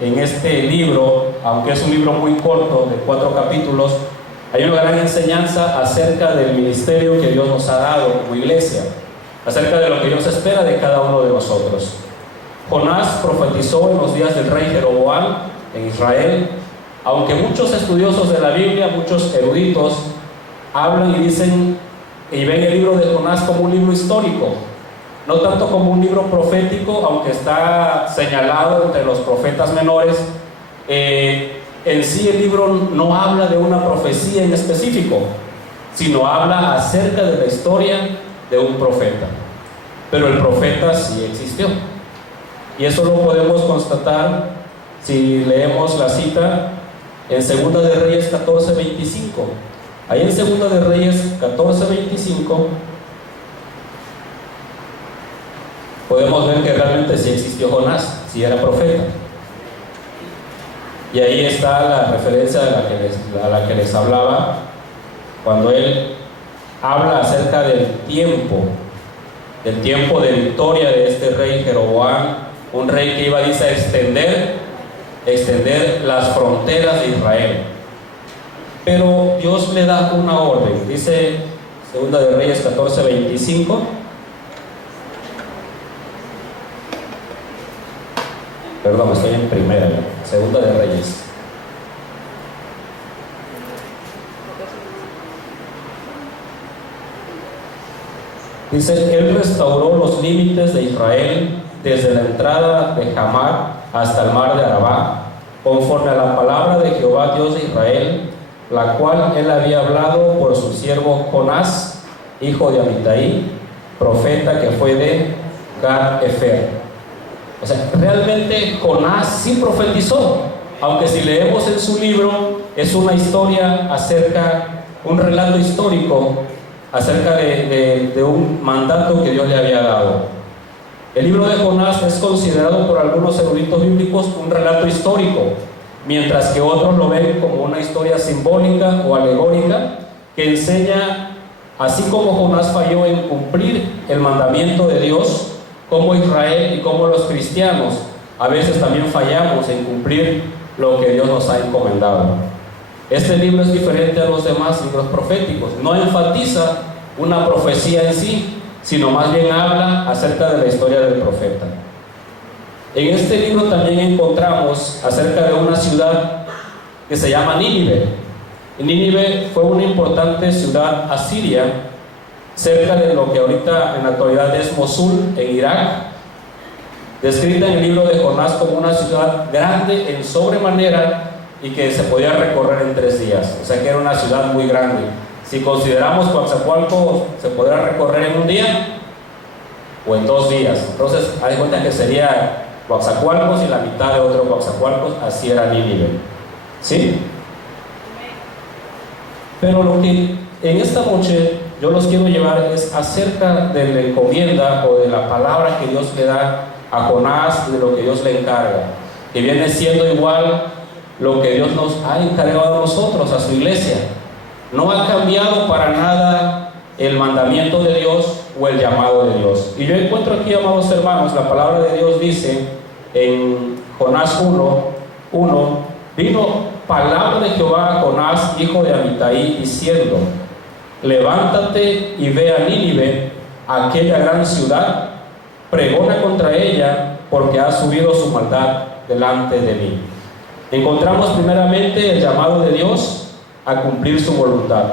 en este libro, aunque es un libro muy corto, de 4 capítulos, hay una gran enseñanza acerca del ministerio que Dios nos ha dado como iglesia, acerca de lo que Dios espera de cada uno de nosotros. Jonás profetizó en los días del rey Jeroboam en Israel, aunque muchos estudiosos de la Biblia, muchos eruditos, hablan y dicen y ven el libro de Jonás como un libro histórico, no tanto como un libro profético, aunque está señalado entre los profetas menores. En sí el libro no habla de una profecía en específico, sino habla acerca de la historia de un profeta. Pero el profeta sí existió, y eso lo podemos constatar si leemos la cita en Segunda de Reyes 14:25. Ahí en Segunda de Reyes 14:25 podemos ver que realmente sí existió Jonás, sí era profeta. Y ahí está la referencia a la que les hablaba, cuando él habla acerca del tiempo de victoria de este rey Jeroboam, un rey que iba, dice, a extender las fronteras de Israel. Pero Dios le da una orden, dice Segunda de Reyes 14:25. Perdón, estoy en primera, Segunda de Reyes. Dice: Él restauró los límites de Israel desde la entrada de Hamar hasta el mar de Arabá, conforme a la palabra de Jehová Dios de Israel, la cual él había hablado por su siervo Jonás, hijo de Amitai, profeta que fue de Gad-Efer. O sea, realmente Jonás sí profetizó, aunque si leemos en su libro es una historia un relato histórico acerca de un mandato que Dios le había dado. El libro de Jonás es considerado por algunos eruditos bíblicos un relato histórico, mientras que otros lo ven como una historia simbólica o alegórica que enseña, así como Jonás falló en cumplir el mandamiento de Dios, como Israel y como los cristianos a veces también fallamos en cumplir lo que Dios nos ha encomendado. Este libro es diferente a los demás libros proféticos, no enfatiza una profecía en sí, sino más bien habla acerca de la historia del profeta. En este libro también encontramos acerca de una ciudad que se llama Nínive. Nínive fue una importante ciudad asiria, cerca de lo que ahorita en la actualidad es Mosul, en Irak, descrita en el libro de Jonás como una ciudad grande en sobremanera y que se podía recorrer en 3 días, o sea que era una ciudad muy grande. Si consideramos Coatzacoalcos, se podrá recorrer en 1 día o en 2 días. Entonces, hay cuenta que sería Coatzacoalcos y la mitad de otro Coatzacoalcos, así era Nínive. ¿Sí? Pero lo que en esta noche yo los quiero llevar es acerca de la encomienda o de la palabra que Dios le da a Jonás y de lo que Dios le encarga, que viene siendo igual lo que Dios nos ha encargado a nosotros, a su iglesia. No ha cambiado para nada el mandamiento de Dios o el llamado de Dios. Y yo encuentro aquí, amados hermanos, la palabra de Dios dice en Jonás 1:1: vino palabra de Jehová a Jonás, hijo de Amitai, diciendo: levántate y ve a Nínive, aquella gran ciudad, pregona contra ella, porque ha subido su maldad delante de mí. Encontramos primeramente el llamado de Dios a cumplir su voluntad.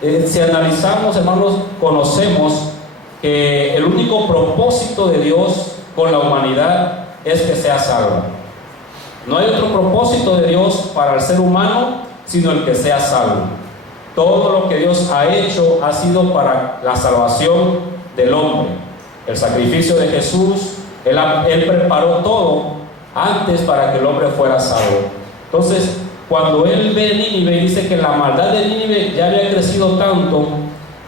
Si analizamos, hermanos, conocemos que el único propósito de Dios con la humanidad es que sea salva. No hay otro propósito de Dios para el ser humano sino el que sea salvo. Todo lo que Dios ha hecho ha sido para la salvación del hombre. El sacrificio de Jesús, Él preparó todo antes para que el hombre fuera salvo. Entonces, cuando Él ve Nínive, dice que la maldad de Nínive ya había crecido tanto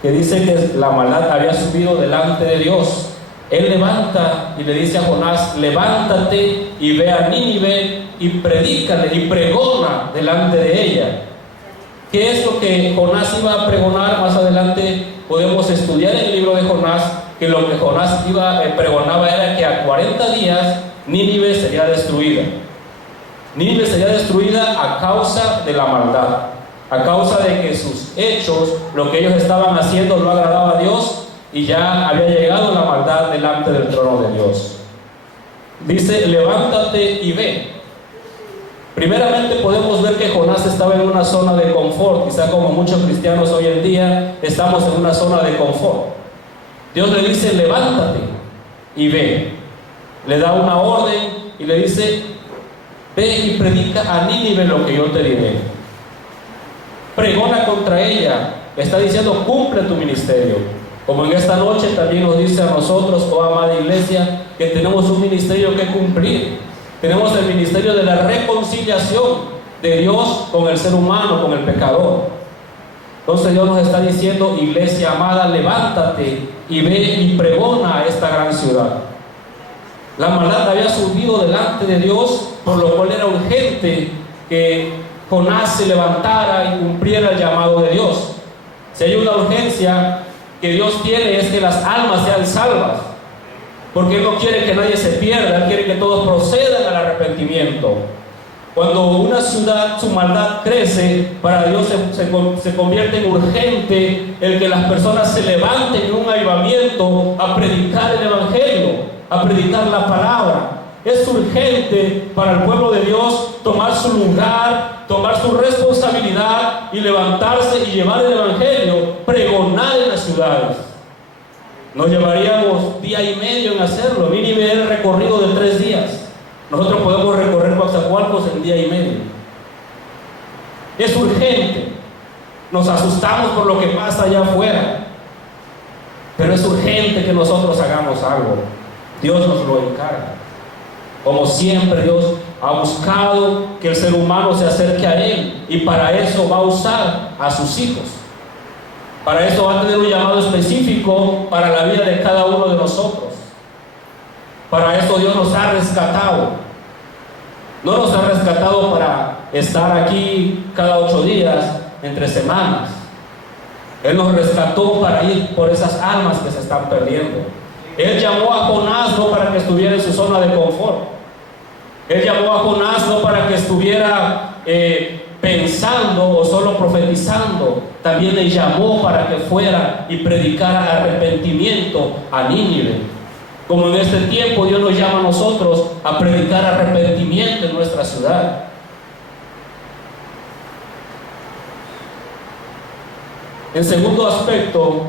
que dice que la maldad había subido delante de Dios. Él levanta y le dice a Jonás: levántate y ve a Nínive y predícale y pregona delante de ella. ¿Qué es lo que Jonás iba a pregonar? Más adelante podemos estudiar en el libro de Jonás que lo que Jonás pregonaba era que a 40 días Nínive sería destruida. Nínive sería destruida a causa de la maldad, a causa de que sus hechos, lo que ellos estaban haciendo, no agradaba a Dios y ya había llegado la maldad delante del trono de Dios. Dice, levántate y ve. Primeramente podemos ver que Jonás estaba en una zona de confort, quizá como muchos cristianos hoy en día estamos en una zona de confort. Dios le dice, levántate y ve. Le da una orden y le dice, ve y predica a Nínive lo que yo te diré. Pregona contra ella. Está diciendo, cumple tu ministerio. Como en esta noche también nos dice a nosotros, oh amada iglesia, que tenemos un ministerio que cumplir. Tenemos el ministerio de la reconciliación de Dios con el ser humano, con el pecador. Entonces Dios nos está diciendo, iglesia amada, levántate y ve y pregona a esta gran ciudad. La maldad había subido delante de Dios, por lo cual era urgente que Jonás se levantara y cumpliera el llamado de Dios. Si hay una urgencia que Dios tiene, es que las almas sean salvas, porque Él no quiere que nadie se pierda, Él quiere que todos procedan al arrepentimiento. Cuando una ciudad, su maldad crece, para Dios se convierte en urgente el que las personas se levanten en un avivamiento a predicar el Evangelio, a predicar la palabra. Es urgente para el pueblo de Dios tomar su lugar, tomar su responsabilidad y levantarse y llevar el Evangelio, pregonar en las ciudades. Nos llevaríamos día y medio en hacerlo. Nínive era el recorrido de 3 días. Nosotros podemos recorrer Coatzacoalcos en día y medio. Es urgente. Nos asustamos por lo que pasa allá afuera, pero es urgente que nosotros hagamos algo. Dios nos lo encarga. Como siempre, Dios ha buscado que el ser humano se acerque a Él, y para eso va a usar a sus hijos. Para eso va a tener un llamado específico para la vida de cada uno de nosotros. Para eso Dios nos ha rescatado. No nos ha rescatado para estar aquí cada 8 días, entre semanas. Él nos rescató para ir por esas almas que se están perdiendo. Él llamó a Jonás no para que estuviera en su zona de confort. Él llamó a Jonás no para que estuviera pensando o solo profetizando. También le llamó para que fuera y predicara arrepentimiento a Nínive. Como en este tiempo Dios nos llama a nosotros a predicar arrepentimiento en nuestra ciudad. En segundo aspecto,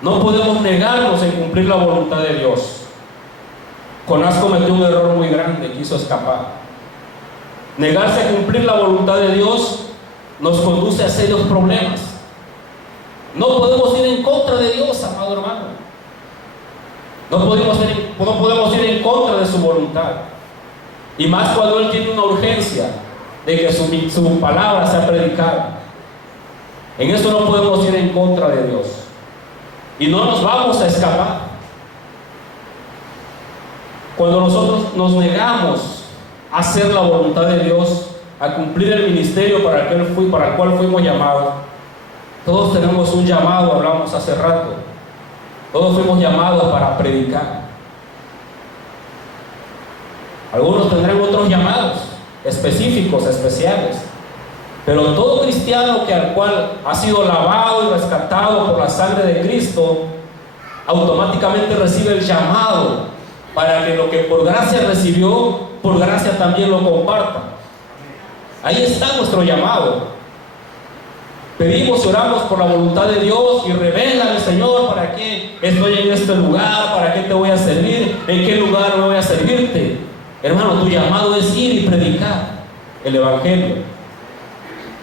no podemos negarnos en cumplir la voluntad de Dios. Jonás cometió un error muy grande, quiso escapar. Negarse a cumplir la voluntad de Dios nos conduce a serios problemas. No podemos ir en contra de Dios, amado hermano. No podemos ir en contra de su voluntad. Y más cuando Él tiene una urgencia de que su palabra sea predicada. En eso no podemos ir en contra de Dios. Y no nos vamos a escapar. Cuando nosotros nos negamos a hacer la voluntad de Dios, a cumplir el ministerio para el cual fuimos llamados. Todos tenemos un llamado, hablamos hace rato. Todos fuimos llamados para predicar. Algunos tendrán otros llamados específicos, especiales. Pero todo cristiano al cual ha sido lavado y rescatado por la sangre de Cristo, automáticamente recibe el llamado para que lo que por gracia recibió, por gracia también lo comparta. Ahí está nuestro llamado. Pedimos y oramos por la voluntad de Dios y revélame, Señor, para qué estoy en este lugar, para qué te voy a servir, en qué lugar me voy a servirte. Hermano, tu llamado es ir y predicar el Evangelio.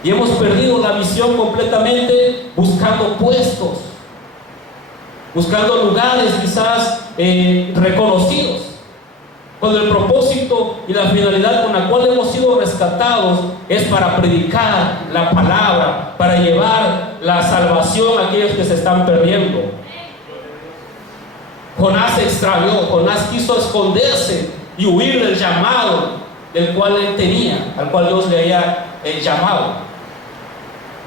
Y hemos perdido la visión completamente buscando puestos, buscando lugares quizás reconocidos, cuando el propósito y la finalidad con la cual hemos sido rescatados es para predicar la palabra, para llevar la salvación a aquellos que se están perdiendo. Jonás se extravió, Jonás quiso esconderse y huir del llamado del cual él tenía, al cual Dios le había llamado.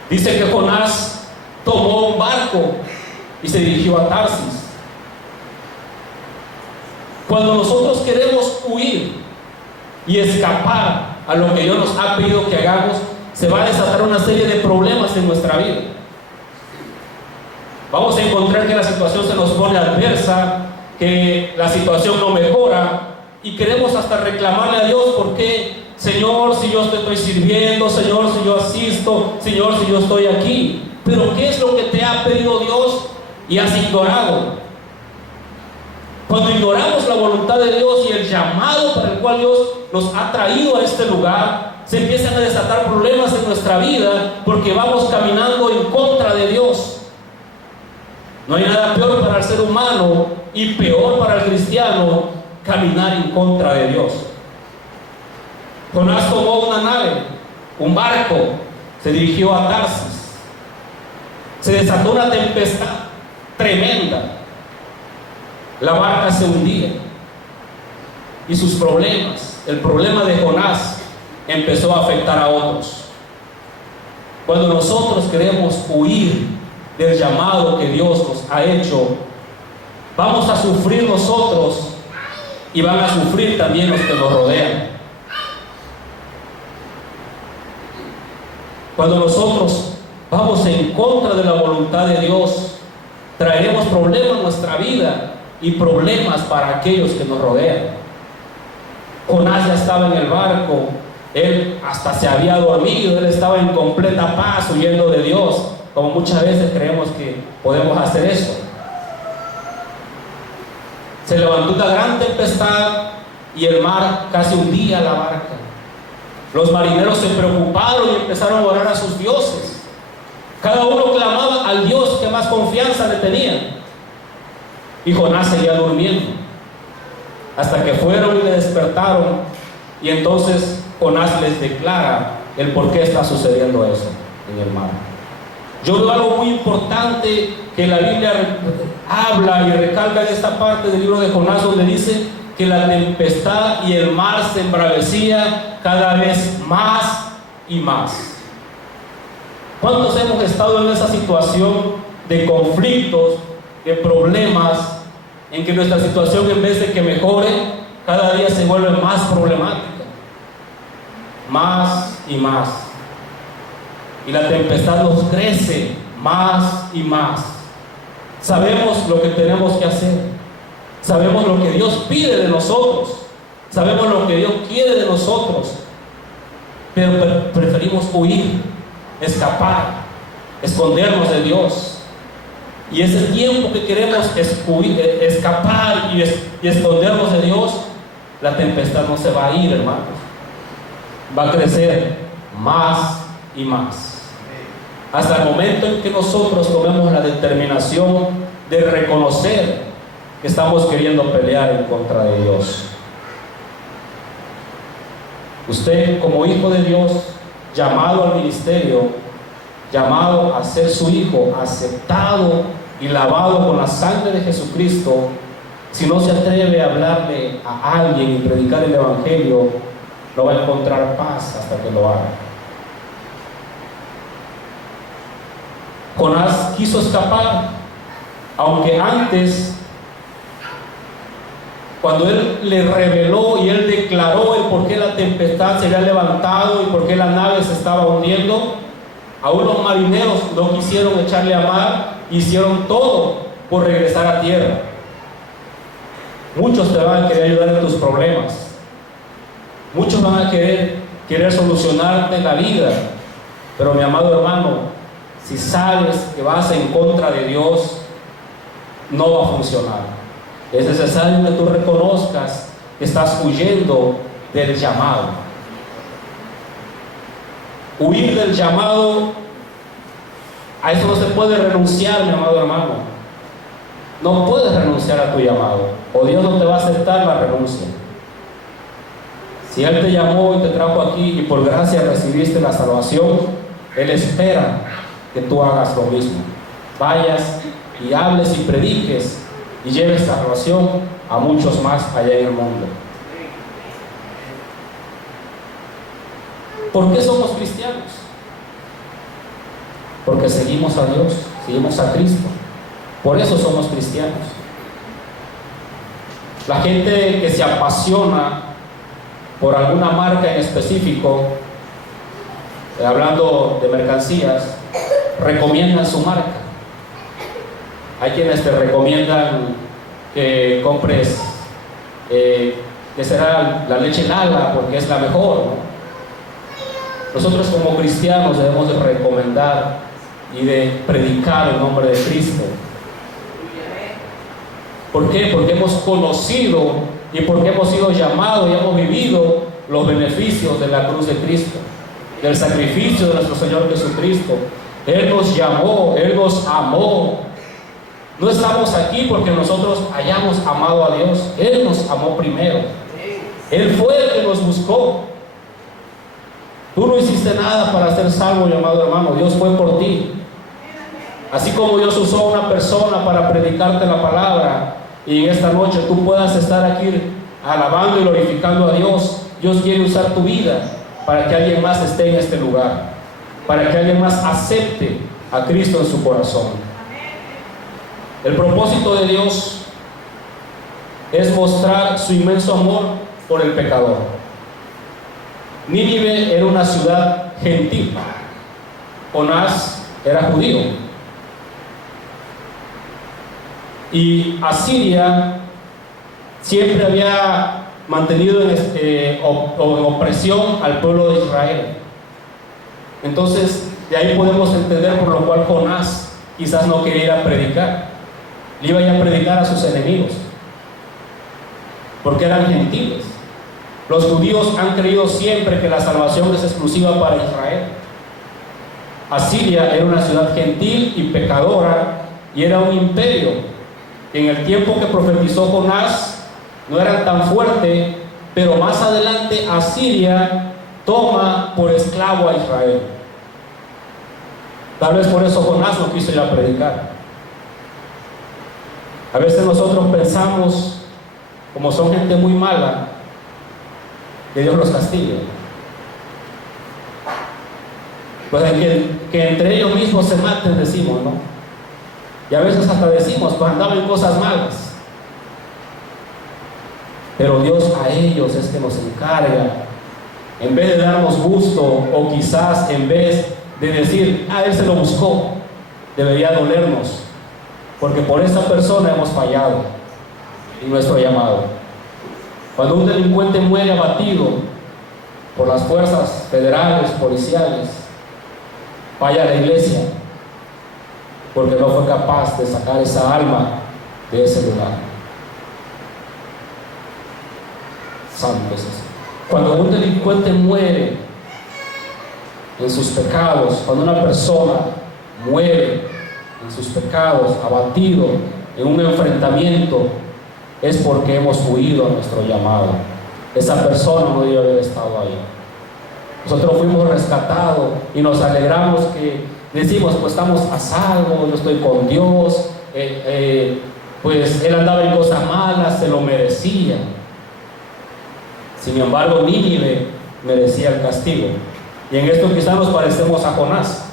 Dice que Jonás tomó un barco y se dirigió a Tarsis. Cuando nosotros queremos huir y escapar a lo que Dios nos ha pedido que hagamos, se va a desatar una serie de problemas en nuestra vida. Vamos a encontrar que la situación se nos pone adversa, que la situación no mejora y queremos hasta reclamarle a Dios: ¿por qué, Señor, si yo te estoy sirviendo? Señor, si yo asisto, Señor, si yo estoy aquí. Pero ¿qué es lo que te ha pedido Dios y has ignorado? Cuando ignoramos la voluntad de Dios y el llamado para el cual Dios nos ha traído a este lugar, se empiezan a desatar problemas en nuestra vida porque vamos caminando en contra de Dios. No hay nada peor para el ser humano y peor para el cristiano caminar en contra de Dios. Jonás tomó una nave, un barco, se dirigió a Tarsis. Se desató una tempestad tremenda. La barca se hundía y sus problemas, el problema de Jonás, empezó a afectar a otros. Cuando nosotros queremos huir del llamado que Dios nos ha hecho, vamos a sufrir nosotros y van a sufrir también los que nos rodean. Cuando nosotros vamos en contra de la voluntad de Dios, traeremos problemas en nuestra vida y problemas para aquellos que nos rodean. Jonás ya estaba en el barco, él hasta se había dormido, él estaba en completa paz huyendo de Dios, como muchas veces creemos que podemos hacer eso. Se levantó una gran tempestad y el mar casi hundía la barca. Los marineros se preocuparon y empezaron a orar a sus dioses. Cada uno clamaba al Dios que más confianza le tenía. Y Jonás seguía durmiendo, hasta que fueron y le despertaron, y entonces Jonás les declara el por qué está sucediendo eso en el mar. Yo veo algo muy importante que la Biblia habla y recalca en esta parte del libro de Jonás, donde dice que la tempestad y el mar se embravecía cada vez más y más. ¿Cuántos hemos estado en esa situación de conflictos, de problemas, en que nuestra situación, en vez de que mejore, cada día se vuelve más problemática? Más y más. Y la tempestad nos crece más y más. Sabemos lo que tenemos que hacer. Sabemos lo que Dios pide de nosotros. Sabemos lo que Dios quiere de nosotros. Pero preferimos huir, escapar, escondernos de Dios. Y ese tiempo que queremos escapar y escondernos de Dios, la tempestad no se va a ir, hermanos. Va a crecer más y más. Hasta el momento en que nosotros tomemos la determinación de reconocer que estamos queriendo pelear en contra de Dios. Usted, como hijo de Dios, llamado al ministerio, llamado a ser su hijo, aceptado y lavado con la sangre de Jesucristo, si no se atreve a hablarle a alguien y predicar el evangelio, no va a encontrar paz hasta que lo haga. Jonás quiso escapar, aunque antes, cuando él le reveló y él declaró el por qué la tempestad se había levantado y por qué la nave se estaba hundiendo, aún los marineros no quisieron echarle a mar, hicieron todo por regresar a tierra. Muchos te van a querer ayudar en tus problemas, muchos van a querer solucionarte la vida, pero mi amado hermano, si sabes que vas en contra de Dios, no va a funcionar. Es necesario que tú reconozcas que estás huyendo del llamado. Huir del llamado, a eso no se puede renunciar, mi amado hermano. No puedes renunciar a tu llamado, o Dios no te va a aceptar la renuncia. Si Él te llamó y te trajo aquí y por gracia recibiste la salvación, Él espera que tú hagas lo mismo. Vayas y hables y prediques y lleves esta salvación a muchos más allá en el mundo. ¿Por qué somos cristianos? Porque seguimos a Dios, seguimos a Cristo. Por eso somos cristianos. La gente que se apasiona por alguna marca en específico, hablando de mercancías, recomiendan su marca. Hay quienes te recomiendan que compres, que será la leche Lala porque es la mejor, ¿no? Nosotros como cristianos debemos de recomendar y de predicar el nombre de Cristo. ¿Por qué? Porque hemos conocido y porque hemos sido llamados y hemos vivido los beneficios de la cruz de Cristo, del sacrificio de nuestro Señor Jesucristo. Él nos llamó, Él nos amó. No estamos aquí porque nosotros hayamos amado a Dios. Él nos amó primero. Él fue el que nos buscó. Tú no hiciste nada para ser salvo, mi amado hermano. Dios fue por ti. Así como Dios usó a una persona para predicarte la palabra, y en esta noche tú puedas estar aquí alabando y glorificando a Dios, Dios quiere usar tu vida para que alguien más esté en este lugar, para que alguien más acepte a Cristo en su corazón. El propósito de Dios es mostrar su inmenso amor por el pecador. Nínive era una ciudad gentil. Jonás era judío. Y Asiria siempre había mantenido en opresión al pueblo de Israel. Entonces, de ahí podemos entender por lo cual Jonás quizás no quería ir a predicar. Le iba a ir a predicar a sus enemigos, porque eran gentiles. Los judíos han creído siempre que la salvación es exclusiva para Israel. Asiria era una ciudad gentil y pecadora, y era un imperio. En el tiempo que profetizó Jonás no era tan fuerte, pero más adelante Asiria toma por esclavo a Israel. Tal vez por eso Jonás no quiso ir a predicar. A veces nosotros pensamos, como son gente muy mala, que Dios los castiga. Pues que entre ellos mismos se maten, decimos, ¿no? Y a veces hasta decimos, pues andaban en cosas malas. Pero Dios a ellos es que nos encarga, en vez de darnos gusto, o quizás en vez de decir, Él se lo buscó, debería dolernos, porque por esa persona hemos fallado en nuestro llamado. Cuando un delincuente muere abatido por las fuerzas federales, policiales, falla la iglesia, porque no fue capaz de sacar esa alma de ese lugar. Santo es eso. Cuando un delincuente muere en sus pecados, cuando una persona muere en sus pecados, abatido en un enfrentamiento, es porque hemos huido a nuestro llamado. Esa persona no debe haber estado ahí. Nosotros fuimos rescatados y nos alegramos, que decimos, pues estamos a salvo, yo estoy con Dios, pues él andaba en cosas malas, se lo merecía. Sin embargo, Nínive merecía el castigo. Y en esto quizás nos parecemos a Jonás,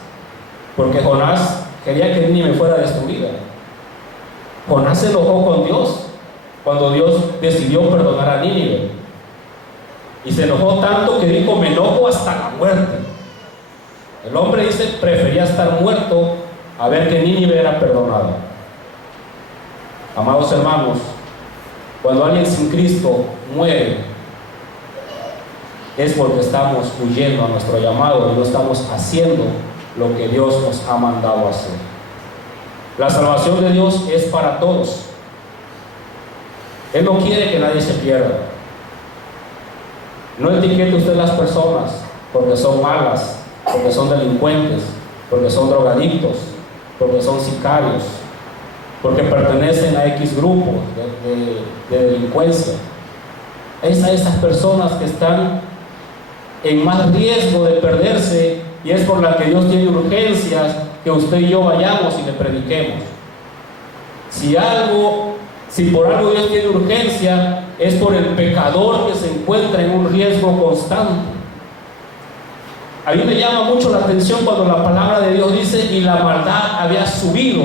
porque Jonás quería que Nínive fuera destruida. Jonás se enojó con Dios cuando Dios decidió perdonar a Nínive. Y se enojó tanto que dijo, me enojo hasta la muerte. El hombre dice, prefería estar muerto a ver que Nínive era perdonado. Amados hermanos, cuando alguien sin Cristo muere, es porque estamos huyendo a nuestro llamado y no estamos haciendo lo que Dios nos ha mandado hacer. La salvación de Dios es para todos. Él no quiere que nadie se pierda. No etiquete usted las personas porque son malas, porque son delincuentes, porque son drogadictos, porque son sicarios, porque pertenecen a X grupos de delincuencia. Es a esas personas que están en más riesgo de perderse, y es por la que Dios tiene urgencias que usted y yo vayamos y le prediquemos. Si por algo Dios tiene urgencia, es por el pecador que se encuentra en un riesgo constante. A mí me llama mucho la atención cuando la palabra de Dios dice, y la maldad había subido,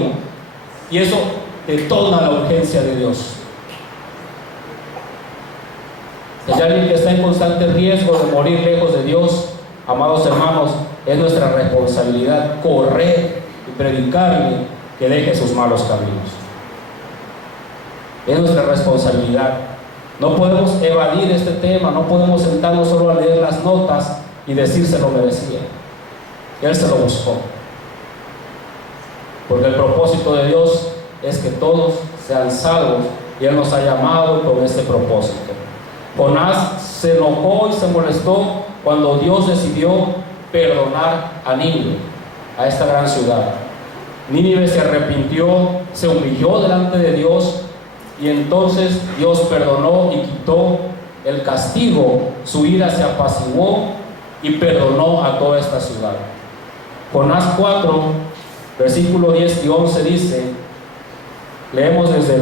y eso detona la urgencia de Dios. Si hay alguien que está en constante riesgo de morir lejos de Dios, amados hermanos, es nuestra responsabilidad correr y predicarle que deje sus malos caminos. Es nuestra responsabilidad. No podemos evadir este tema, no podemos sentarnos solo a leer las notas y decir se lo merecía. Él se lo buscó. Porque el propósito de Dios es que todos sean salvos y Él nos ha llamado con este propósito. Jonás se enojó y se molestó cuando Dios decidió perdonar a Nínive, a esta gran ciudad. Nínive se arrepintió, se humilló delante de Dios y entonces Dios perdonó y quitó el castigo, su ira se apaciguó y perdonó a toda esta ciudad. Jonás 4, versículo 10 y 11 dice, leemos desde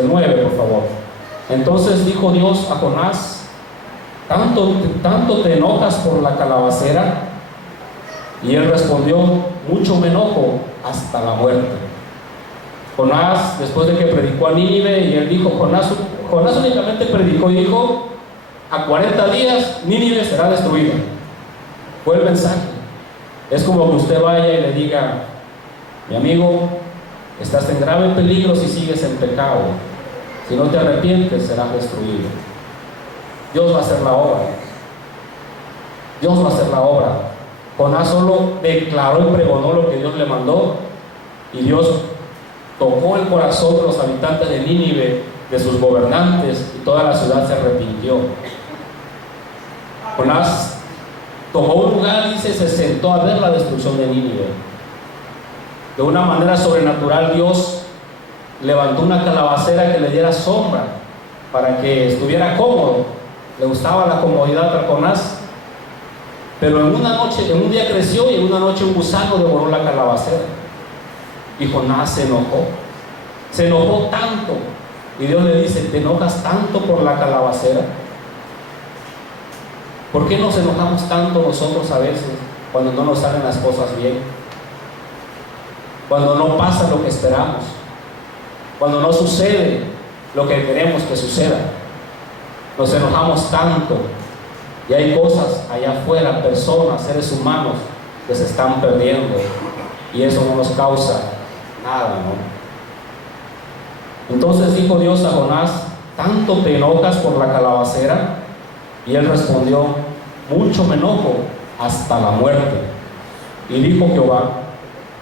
el 9, por favor. Entonces dijo Dios a Jonás, ¿tanto te enojas por la calabacera? Y él respondió, mucho me enojo hasta la muerte. Jonás, después de que predicó a Nínive, y él dijo, Jonás únicamente predicó y dijo, a 40 días Nínive será destruida. Fue el mensaje. Es como que usted vaya y le diga, mi amigo, estás en grave peligro si sigues en pecado. Si no te arrepientes, serás destruido. Dios va a hacer la obra. Dios va a hacer la obra. Jonás solo declaró y pregonó lo que Dios le mandó, y Dios tocó el corazón de los habitantes de Nínive, de sus gobernantes, y toda la ciudad se arrepintió. Jonás tomó un lugar, dice, se sentó a ver la destrucción de Nínive. De una manera sobrenatural, Dios levantó una calabacera que le diera sombra para que estuviera cómodo. Le gustaba la comodidad a Jonás. Pero en un día creció y en una noche un gusano devoró la calabacera. Y Jonás se enojó tanto. Y Dios le dice, ¿te enojas tanto por la calabacera? ¿Por qué nos enojamos tanto nosotros a veces cuando no nos salen las cosas bien? Cuando no pasa lo que esperamos, cuando no sucede lo que queremos que suceda. Nos enojamos tanto. Y hay cosas allá afuera, personas, seres humanos que se están perdiendo, y eso no nos causa nada, ¿no? Entonces dijo Dios a Jonás, ¿tanto te enojas por la calabacera? Y él respondió, mucho me enojo hasta la muerte. Y dijo Jehová,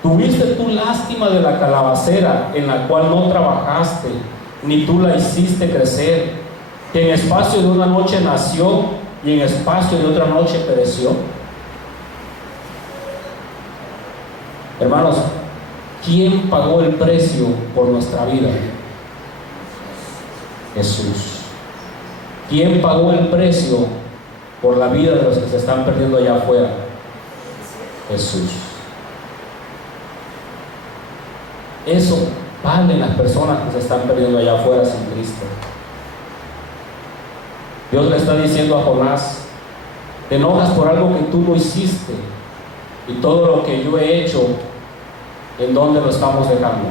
¿tuviste tú lástima de la calabacera en la cual no trabajaste, ni tú la hiciste crecer, que en espacio de una noche nació y en espacio de otra noche pereció? Hermanos, ¿quién pagó el precio por nuestra vida? Jesús. ¿Quién pagó el precio por la vida de los que se están perdiendo allá afuera? Jesús. Eso valen las personas que se están perdiendo allá afuera sin Cristo. Dios le está diciendo a Jonás, te enojas por algo que tú no hiciste, y todo lo que yo he hecho, ¿en dónde lo estamos dejando?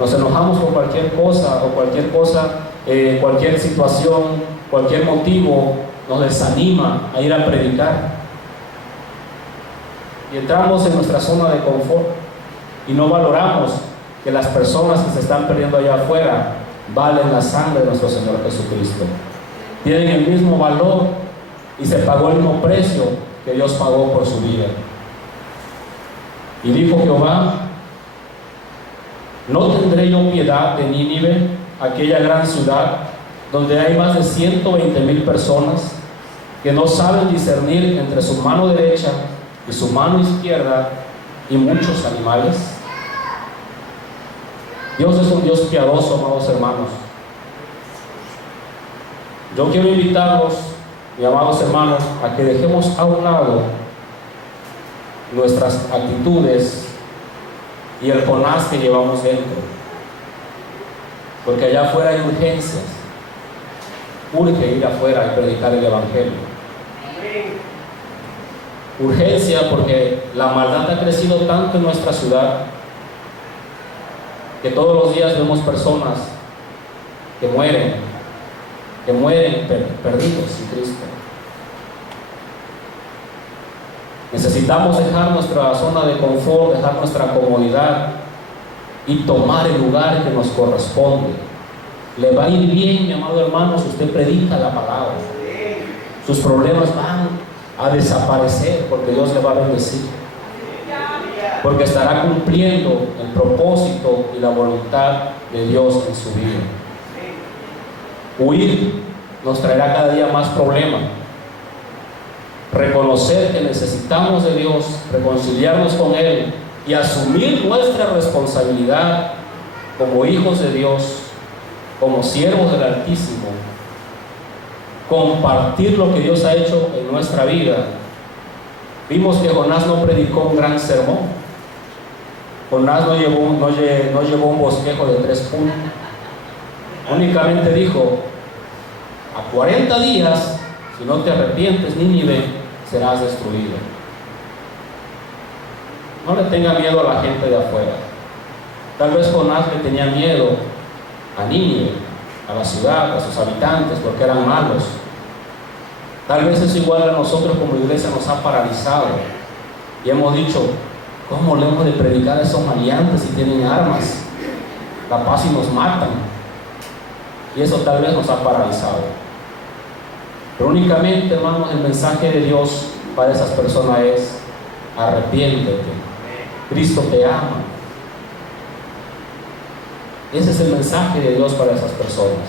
Nos enojamos por cualquier cosa, cualquier situación, cualquier motivo nos desanima a ir a predicar, y entramos en nuestra zona de confort y no valoramos que las personas que se están perdiendo allá afuera valen la sangre de nuestro Señor Jesucristo. Tienen el mismo valor y se pagó el mismo precio que Dios pagó por su vida. Y dijo Jehová, ¿no tendré yo piedad de Nínive, aquella gran ciudad donde hay más de 120,000 personas que no saben discernir entre su mano derecha y su mano izquierda, y muchos animales? Dios es un Dios piadoso, amados hermanos. Yo quiero invitarlos, mis amados hermanos, a que dejemos a un lado nuestras actitudes y el Jonás que llevamos dentro, porque allá afuera hay urgencias. Urge ir afuera y predicar el Evangelio. Urgencia porque la maldad ha crecido tanto en nuestra ciudad que todos los días vemos personas que mueren perdidos sin Cristo. Necesitamos dejar nuestra zona de confort, dejar nuestra comodidad y tomar el lugar que nos corresponde. Le va a ir bien, mi amado hermano, si usted predica la palabra. Sus problemas van a desaparecer porque Dios le va a bendecir. Porque estará cumpliendo el propósito y la voluntad de Dios en su vida. Huir nos traerá cada día más problemas. Reconocer que necesitamos de Dios, reconciliarnos con Él y asumir nuestra responsabilidad como hijos de Dios, como siervos del Altísimo, compartir lo que Dios ha hecho en nuestra vida. Vimos que Jonás no predicó un gran sermón. Jonás no llevó un bosquejo de 3 puntos. Únicamente dijo: a 40 días, si no te arrepientes, Nínive, serás destruido. No le tenga miedo a la gente de afuera. Tal vez Jonás le tenía miedo a Nínive, a la ciudad, a sus habitantes, porque eran malos. Tal vez es igual a nosotros como iglesia, nos ha paralizado y hemos dicho: ¿cómo le hemos de predicar a esos maleantes si tienen armas? Capaz y nos matan. Y eso tal vez nos ha paralizado. Pero únicamente, hermanos, el mensaje de Dios para esas personas es: arrepiéntete, Cristo te ama. Ese es el mensaje de Dios para esas personas.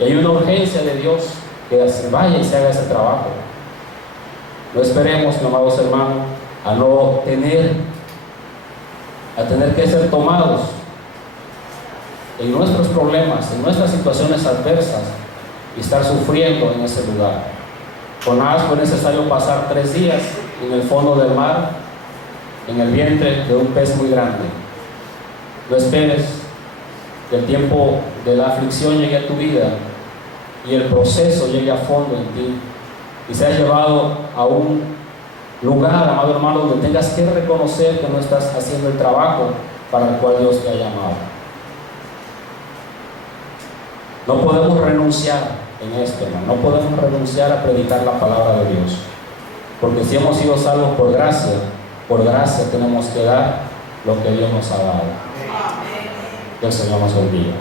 Y hay una urgencia de Dios que se vaya y se haga ese trabajo. No esperemos, amados hermanos, a tener que ser tomados en nuestros problemas, en nuestras situaciones adversas y estar sufriendo en ese lugar. Jonás fue necesario pasar 3 días en el fondo del mar, en el vientre de un pez muy grande. No esperes que el tiempo de la aflicción llegue a tu vida y el proceso llegue a fondo en ti y seas llevado a un lugar, amado hermano, donde tengas que reconocer que no estás haciendo el trabajo para el cual Dios te ha llamado. No podemos renunciar en esto, hermano. No podemos renunciar a predicar la palabra de Dios, porque si hemos sido salvos por gracia tenemos que dar lo que Dios nos ha dado. Que el Señor nos bendiga.